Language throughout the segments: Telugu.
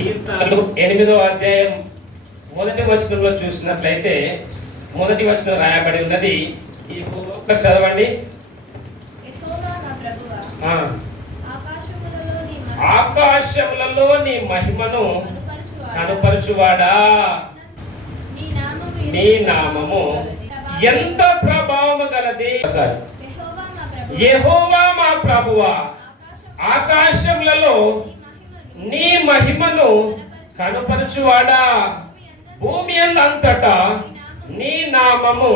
కీర్తనలు 8వ అధ్యాయం మొదటి వచనంలో చూసినట్లయితే మొదటి వచనం రాయబడి ఉన్నది. ఈ ఒక్కసారి చదవండి. ఆకాశములలో నీ మహిమను కనుపరచువాడా, నీ నామము ఎంత ప్రభావము గలది. యెహోవా మా ప్రభువా, ఆకాశములలో నీ మహిమను కనుపరచువాడా, భూమి అంతటా నీ నామము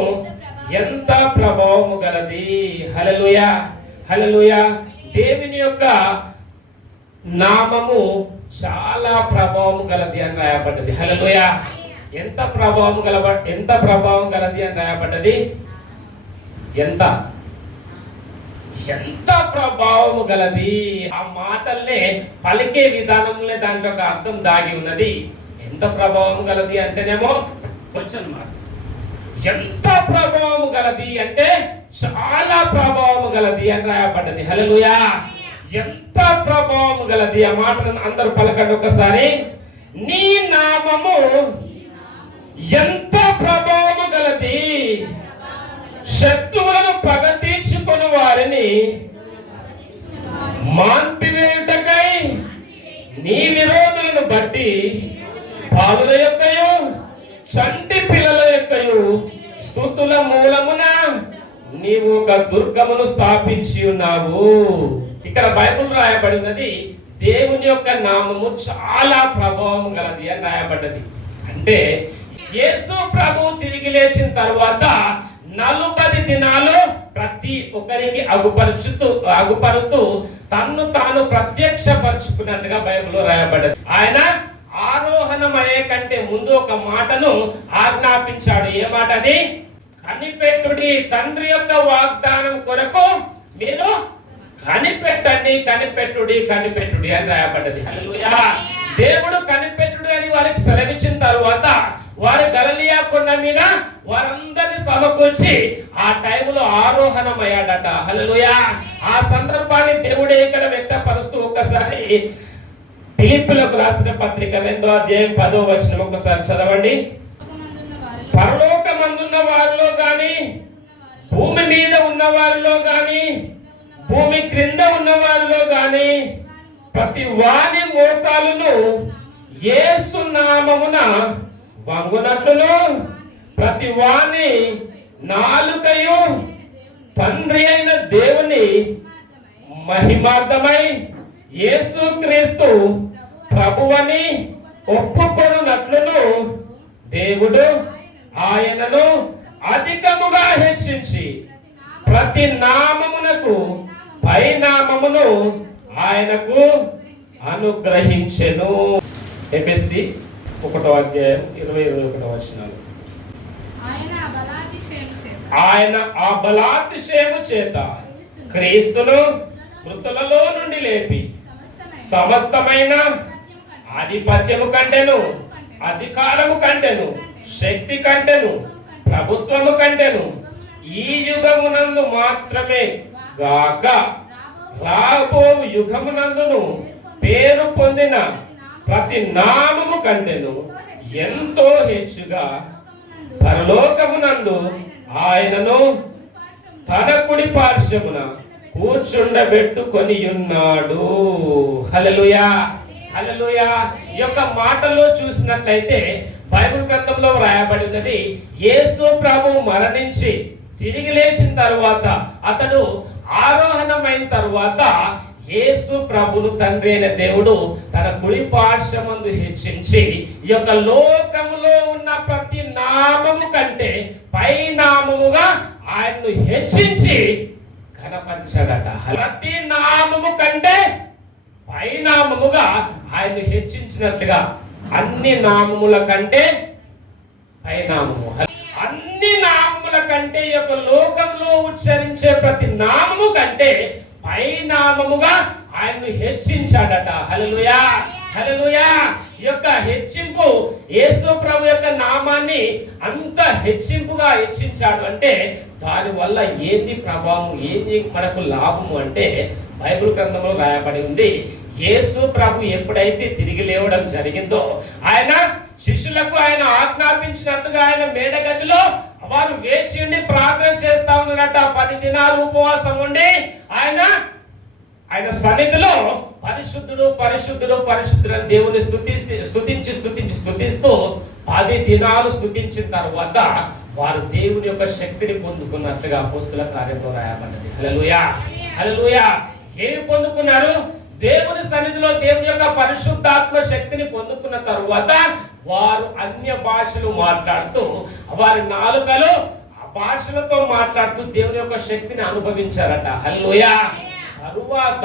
ఎంత ప్రభావము గలది. హల్లెలూయా, హల్లెలూయా. దేవుని యొక్క నామము చాలా ప్రభావము గలది అని రాయబడ్డది. హల్లెలూయా. ఎంత ప్రభావం గలది అని రాయబడ్డది. ఎంత ప్రభావము గలది. ఆ మాటల్నే పలికే విధానంలో దాంట్లో ఒక అర్థం దాగి ఉన్నది. ఎంత ప్రభావం గలది అంటేనేమో కొంచెం మాట. ఎంత ప్రభావము గలది అంటే చాలా ప్రభావము గలది అని రాయబడ్డది. హల్లెలూయా. ఎంత ప్రభావము గలది. ఆ మాటను అందరూ పలకండి ఒకసారి. నీ నామము ఎంత ప్రభావము గలది. శత్రువులను పగ తీర్చుకుని వారిని మాన్పివేయుటకై నీ విరోధులను బట్టి బాలుల యొక్కయు చంటి పిల్లల యొక్కయు స్తుతుల మూలమున నీవు ఒక దుర్గమును స్థాపించి ఉన్నావు. ఇక్కడ బైబిల్ రాయబడినది దేవుని యొక్క నామము చాలా ప్రభావం గలది అని రాయబడ్డది. అంటే యేసు ప్రభు తిరిగి లేచిన తర్వాత 40 దినాలు ప్రతి ఒక్కరికి అగుపరుతూ తన్ను తాను ప్రత్యక్షపరుచుకున్నట్టుగా బైబిల్లో రాయబడ్డది. ఆయన ఆరోహణమయ్యే కంటే ముందు ఒక మాటను ఆజ్ఞాపించాడు. ఏ మాట అది? కనిపెట్టుడి, తండ్రి యొక్క వాగ్దానం కొరకు మీరు కనిపెట్టుడి అని రాయబడ్డది. హల్లెలూయా. దేవుడు కనిపెట్టుడు అని వారికి సెలవిచ్చిన తరువాత వారు గలిలయ కొండ మీద వారందరినీ సమకూర్చి ఆ టైంలో ఆరోహణమయ్యాడట. హల్లెలూయా. ఆ సందర్భాన్ని దేవుడే ఇక్కడ వ్యక్తపరుస్తూ ఒక్కసారి ఫిలిప్పీయులకు రాసిన పత్రిక 2వ అధ్యాయం 10వ వచనం ఒకసారి చదవండి. పరలోకమందున్న వారిలో గాని, భూమి మీద ఉన్న వారిలో గాని, భూమి క్రింద ఉన్న వారిలో గాని ప్రతి వాని మోకాలును యేసు నామమున వంగునట్లును ప్రతి వాని నాలుకయు తండ్రి అయిన దేవుని మహిమార్థమై యేసుక్రీస్తు ప్రభువని ఒప్పుకొనున్నట్లును దేవుడు ఆయనను అధికముగా హెచ్చించి ప్రతి నామమునకు పై నామమును ఆయనకు అనుగ్రహించెను. ఎఫెసీ 1వ అధ్యాయం 20-21 వచనాలు. ఆయన ఆ బలాతిశయము చేత క్రీస్తును మృతులలో నుండి లేపి సమస్తమైన ఆధిపత్యము కంటెను, అధికారము కంటెను, శక్తి కంటెను, ప్రభుత్వము కంటెను ఈ యుగమునందు మాత్రమే గాక రాబో యుగమునందును పేరు పొందిన ప్రతి నామము కంటెను ఎంతో హెచ్చుగా పరలోకమునందు ఆయనను తన కుడి పార్శ్వమున కూర్చుండబెట్టుకొని ఉన్నాడు. హల్లెలూయా, హల్లెలూయా. ఈ యొక్క మాటల్లో చూసినట్లయితే బైబిల్ గ్రంథంలో రాయబడినది యేసు ప్రభు మరణించి తిరిగి లేచిన తరువాత అతడు ఆరోహణమైన తరువాత యేసు ప్రభును తండ్రి అయిన దేవుడు తన కుడి పార్శ్వమందు హెచ్చించి ఈ యొక్క లోకములో ఉన్న ప్రతి నామము కంటే పై నామముగా ఆయన్ను హెచ్చించి కనపరిచాడట. ప్రతి నామము కంటే పై నామముగా ఆయన్ను హెచ్చించినట్లుగా అన్ని నామముల కంటే పై నామము, అన్ని నామముల కంటే ఈ యొక్క లోకంలో ఉచ్చరించే ప్రతి నామము కంటే పై నామముగా ఆయన్ను హెచ్చించాడట. హల్లెలూయా, హల్లెలూయా. ఈ యొక్క హెచ్చింపు యేసు ప్రభు యొక్క నామాన్ని అంత హెచ్చింపుగా హెచ్చించాడు అంటే దాని వల్ల ఏంది ప్రభావం, ఏంది మనకు లాభము అంటే బైబిల్ గ్రంథంలో రాయబడి ఉంది. యేసు ప్రభు ఎప్పుడైతే తిరిగి లేవడం జరిగిందో ఆయన శిష్యులకు ఆయన ఆజ్ఞాపించినట్టుగా ఆయన మేడగదిలో వారు వేచి ఉండి ప్రార్థన చేస్తా ఉన్నారట. 10 దినాలు ఉపవాసం ఉండి ఆయన సన్నిధిలో పరిశుద్ధుడు పరిశుద్ధుడు పరిశుద్ధుడు అని దేవుని స్తుతిస్తూ 10 దినాలు స్తుతించిన తర్వాత వారు దేవుని యొక్క శక్తిని పొందుకున్నట్లుగా అపోస్తుల కార్యంలో రాయబడ్డది. హల్లెలూయా హల్లెలూయా. ఏమి పొందుకున్నారు? దేవుని సన్నిధిలో దేవుని యొక్క పరిశుద్ధాత్మ శక్తిని పొందుకున్న తరువాత వారు అన్య భాషలు మాట్లాడుతూ వారి నాలుకలు ఆ భాషలతో మాట్లాడుతూ దేవుని యొక్క శక్తిని అనుభవించారట. హల్లెలూయా. తరువాత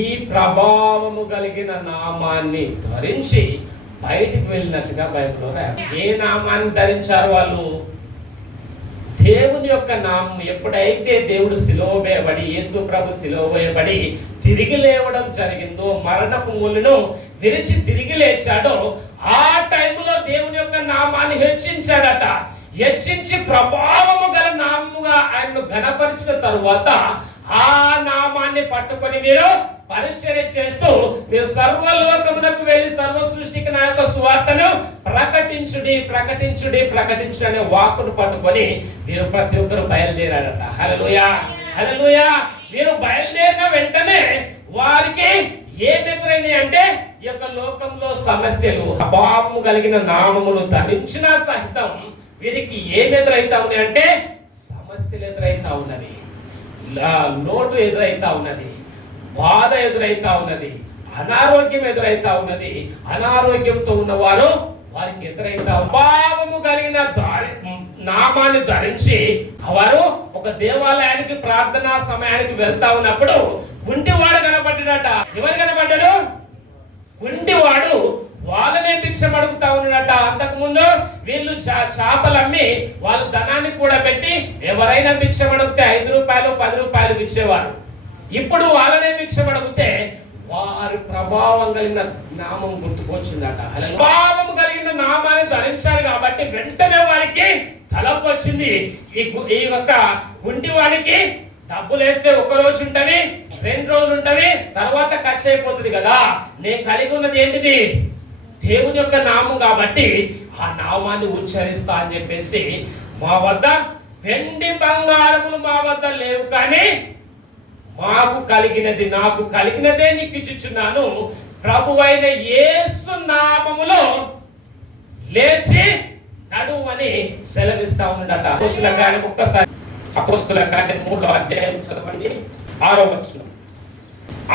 ఈ ప్రభావము కలిగిన నామాన్ని ధరించి బయటికి వెళ్ళినట్లుగా బైబిల్లో రాయాలి. ఏ నామాన్ని ధరించారు వాళ్ళు? దేవుని యొక్క నామం. ఎప్పుడైతే దేవుడు సిలువ వేయబడి యేసు ప్రభు సిలువ వేయబడి తిరిగి లేవడం జరిగిందో, మరణపు ముళ్ళను విరిచి తిరిగి లేచాడో, ఆ టైంలో దేవుని యొక్క నామాన్ని హెచ్చించాడట. హెచ్చించి ప్రభావము గల నామముగా ఆయన్ను ఘనపరిచిన తరువాత ఆ నామాన్ని పట్టుకొని మీరు పరిచర్య చేస్తూ మీరు సర్వలోకమునకు వెళ్ళి సర్వ సృష్టికి నా యొక్క సువార్తను ప్రకటించుడి ప్రకటించుడి ప్రకటించుడి అనే వాక్కును పట్టుకొని మీరు ప్రతి ఒక్కరు బయలుదేరాడట. హల్లెలూయా హల్లెలూయా. మీరు బయలుదేరిన వెంటనే వారికి ఏం ఎదురైంది అంటే ఈ యొక్క లోకంలో సమస్యలు, అభావము కలిగిన నామమును ధరించిన సహితం వీరికి ఏం ఎదురైతా ఉన్నాయి అంటే సమస్యలు ఎదురైతా ఉన్నది, లోటు ఎదురైతా ఉన్నది, బాధ ఎదురైతా ఉన్నది, అనారోగ్యం ఎదురైతా ఉన్నది. అనారోగ్యంతో ఉన్నవారు వారికి ఎదురైతా భావము కలిగిన నామాన్ని ధరించి వారు ఒక దేవాలయానికి ప్రార్థనా సమయానికి వెళ్తా ఉన్నప్పుడు గుంటివాడు కనబడ్డాడట. ఎవరు కనబడ్డాడు? గుంటివాడు. వాళ్ళనే భిక్షం అడుగుతా ఉన్నాడట. అంతకుముందు వీళ్ళు చేపలమ్మి వాళ్ళు ధనాన్ని కూడా పెట్టి ఎవరైనా భిక్షం అడిగితే 5 రూపాయలు 10 రూపాయలు ఇచ్చేవారు. ఇప్పుడు వాళ్ళనే భిక్షం అడిగితే వారి ప్రభావం కలిగిన నామం గుర్తుకొచ్చిందట. ప్రభావం కలిగిన నామాన్ని ధరించారు కాబట్టి వెంటనే వారికి తలపు వచ్చింది. ఈ యొక్క గుంటి వాడికి డబ్బులు వేస్తే 1 రోజు ఉంటవి, 2 రోజులు ఉంటవి, తర్వాత ఖర్చు అయిపోతుంది కదా. నేను కలిగి ఉన్నది ఏంటిది? దేవుని యొక్క నామం కాబట్టి ఆ నామాన్ని ఉచ్చరిస్తా అని చెప్పేసి, మా వద్ద వెండి బంగారములు మా వద్ద లేవు, కానీ మాకు కలిగినది నాకు కలిగినదే నీకు ఇచ్చుచున్నాను, ప్రభువైన యేసు నామములో లేచి నడువు అని సెలవిస్తా ఉన్నాడట. అపోస్తుల కార్యం ఒక్కసారి అపోస్తుల కార్యం 3వ అధ్యాయం చదవండి 6వ వచనం.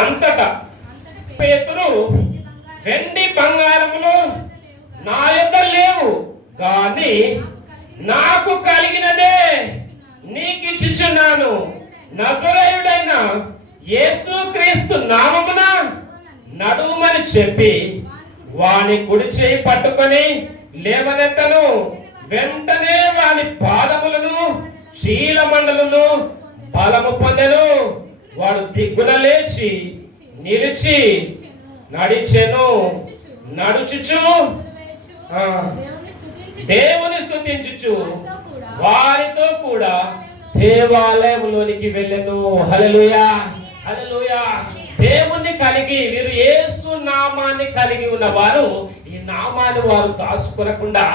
అంతటా పేతురు వెండి బంగారములు నా యొద్ద లేవు, కానీ నాకు కలిగినదే నీకు ఇచ్చుచున్నాను, నజరేయుడైన యేసుక్రీస్తు నామమున నడుమని చెప్పి వాని కుడి చేయి పట్టుకొని లేవనెత్తను. వెంటనే వాని పాదములను చీలమండలను బలము పొందెను. వాడు దిగ్గున లేచి నిలిచి నడిచెను. నడుచుచు దేవుని స్తుతించుచు వారితో కూడా దేవాలయంలోనికి వెళ్ళెను. హల్లెలూయా హల్లెలూయా. దేవుణ్ణి కలిగి వీరు యేసు నామాన్ని కలిగి ఉన్నవారు ఈ నామాన్ని వారు దాచుకోకుండా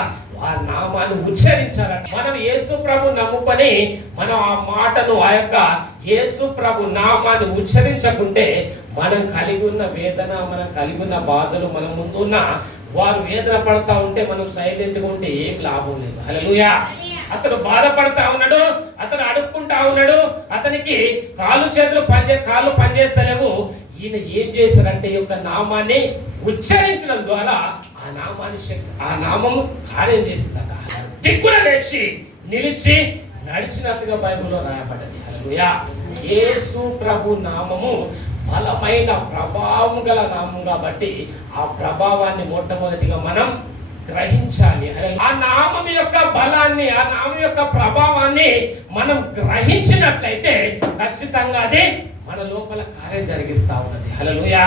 వారి నామాన్ని ఉచ్చరించారట. మనం యేసు ప్రభు నమ్ముకొని మనం ఆ మాటను ఆ యొక్క యేసు ప్రభు నామాన్ని ఉచ్చరించకుంటే మనం కలిగి ఉన్న వేదన, మనం కలిగి ఉన్న బాధలు, మన ముందున్న వారు వేదన పడతా ఉంటే మనం సైలెంట్గా ఉంటే ఏం లాభం లేదు. హల్లెలూయా. అతను బాధపడతా ఉన్నాడు, అతను అడుక్కుంటా ఉన్నాడు, అతనికి కాళ్ళు పనిచేస్తలేవు. ఈయన ఏం చేశారంటే ఈ యొక్క నామాన్ని ఉచ్చరించడం ద్వారా ఆ నామము కార్యం చేసిందట. దిక్కున లేచి నిలిచి నడిచినట్టుగా బైబిల్లో రాయబడ్డది. హల్లెలూయా. యేసు ప్రభు నామము బలమైన ప్రభావం గల నామం కాబట్టి ఆ ప్రభావాన్ని మొట్టమొదటిగా మనం గ్రహించాలి. ఆ నామం యొక్క బలాన్ని, ఆ నామం యొక్క ప్రభావాన్ని మనం గ్రహించినట్లయితే ఖచ్చితంగా అది మన లోపల కార్యం జరిగిస్తా ఉన్నది. హల్లెలూయా.